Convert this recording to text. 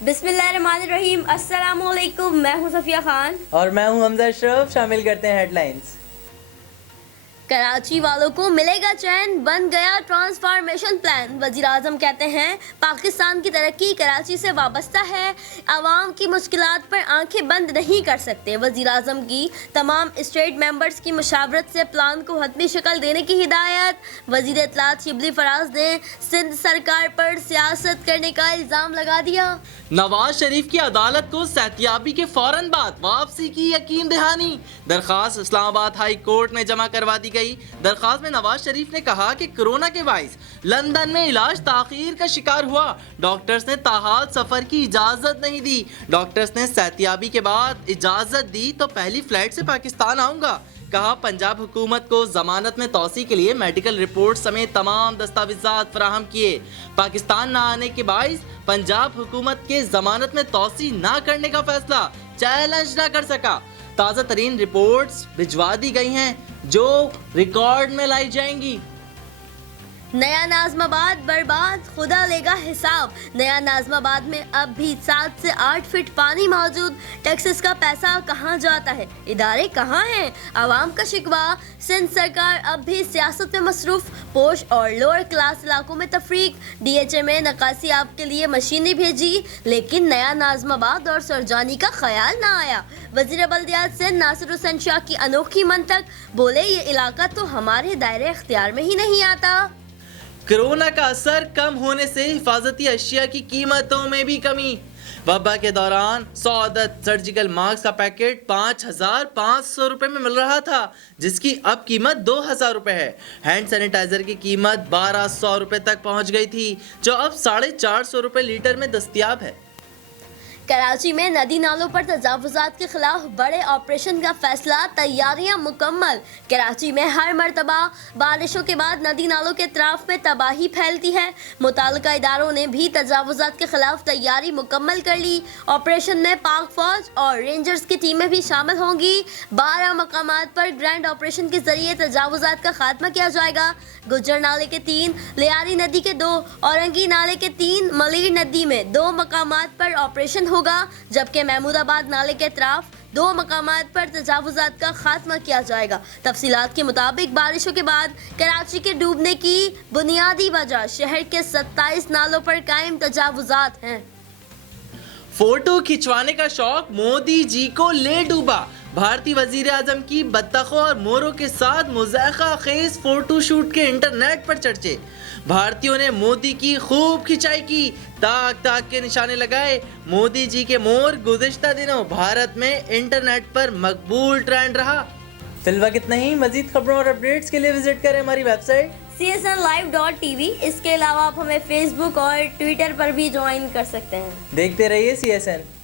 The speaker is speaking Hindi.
बिस्मिल्लाहिर्रहमानिर्रहीम। अस्सलामुअलैकुम। मैं हूं सफिया खान और मैं हूं हमजा अशरफ। शामिल करते हैं हेडलाइंस। कराची वालों को मिलेगा चैन, बन गया ट्रांसफॉर्मेशन प्लान। वजीर आजम कहते हैं पाकिस्तान की तरक्की कराची से वाबस्ता है, आवाम की मुश्किलात पर आंखें बंद नहीं कर सकते। वजीर आजम की तमाम स्टेट मेंबर्स की मुशावरत से प्लान को हतमी शक्ल देने की हिदायत। वजीर इत्तलात शिबली फराज ने सिंध सरकार पर सियासत करने का इल्ज़ाम लगा दिया। नवाज शरीफ की अदालत को सेहतियाबी के फौरन बाद वापसी की यकीन दहानी। दरखास्त इस्लामाबाद हाई कोर्ट में जमा करवा दी गई। दरखास्त में नवाज शरीफ ने कहा कि कोरोना के बाइस लंदन में इलाज ताखीर का शिकार हुआ। डॉक्टर्स ने ताहाल सफर की इजाजत नहीं दी। डॉक्टर्स ने सेहतियाबी के बाद इजाजत दी तो पहली फ्लाइट से पाकिस्तान आऊंगा। कहा पंजाब हुकूमत को जमानत में तौसी के लिए मेडिकल रिपोर्ट समेत तमाम दस्तावेजात फराहम किए। पाकिस्तान न आने के बाइस पंजाब हुकूमत के जमानत में तौसी ना करने का फैसला चैलेंज ना कर सका। ताज़ा तरीन रिपोर्ट्स भिजवा दी गई हैं जो रिकॉर्ड में लाई जाएंगी। नया नाज़माबाद बर्बाद, खुदा लेगा हिसाब। नया नाज़माबाद में अब भी 7 से 8 फीट पानी मौजूद। टैक्सेस का पैसा कहाँ जाता है, इदारे कहाँ हैं? आवाम का शिकवा, सिंध सरकार अब भी सियासत में मसरूफ। पोश और लोअर क्लास इलाकों में तफरीक। DHA में नकासी आपके लिए मशीनें भेजी, लेकिन नया नाज़माबाद और सरजानी का ख्याल ना आया। वज़ीर बल्दियात से नासिर हुसैन शाह की अनोखी मंतक, बोले ये इलाका तो हमारे दायरे इख्तियार में ही नहीं आता। कोरोना का असर कम होने से हिफाजती अशिया की कीमतों में भी कमी। वबा के दौरान 100 अदद सर्जिकल मास्क का पैकेट 5,500 रुपए में मिल रहा था, जिसकी अब कीमत 2,000 रुपए है। हैंड सैनिटाइजर की कीमत 1,200 रुपए तक पहुंच गई थी, जो अब 450 रुपए लीटर में दस्तयाब है। कराची में नदी नालों पर तजावुजात के खिलाफ बड़े ऑपरेशन का फैसला, तैयारियां मुकम्मल। कराची में हर मरतबा बारिशों के बाद नदी नालों के अतराफ में तबाही फैलती है। मुताल्लिका इदारों ने भी तजावुजात के खिलाफ तैयारी मुकम्मल कर ली। ऑपरेशन में पाक फौज और रेंजर्स की टीमें भी शामिल होंगी। 12 मकामात पर ग्रैंड ऑपरेशन के जरिए तजावुजात का खात्मा किया जाएगा। गुज्जर नाले के 3, लियारी नदी के 2, औरंगी नाले के 3, मलीर नदी में 2 मकामात पर ऑपरेशन होगा, जबकि महमूदाबाद नाले के अतराफ 2 मकामात पर तजावुजात का खात्मा किया जाएगा। तफसीलात के मुताबिक बारिशों के बाद कराची के डूबने की बुनियादी वजह शहर के 27 नालों पर कायम तजावुजात हैं। फोटो खिंचवाने का शौक मोदी जी को ले डूबा। भारतीय वजीर आजम की बत्तखों और मोरों के साथ मुज़ायका खेज फोटो शूट के इंटरनेट पर चर्चे। भारतीयों ने मोदी की खूब खिंचाई की, ताक ताक के निशाने लगाए। मोदी जी के मोर गुज़िश्ता दिनों भारत में इंटरनेट पर मकबूल ट्रेंड रहा। फिलहाल इतना ही। मजीद खबरों और अपडेट्स के लिए विजिट करें हमारी वेबसाइट CSNlive.tv। इसके अलावा आप हमें फेसबुक और ट्विटर पर भी ज्वाइन कर सकते हैं। देखते रहिए CSN।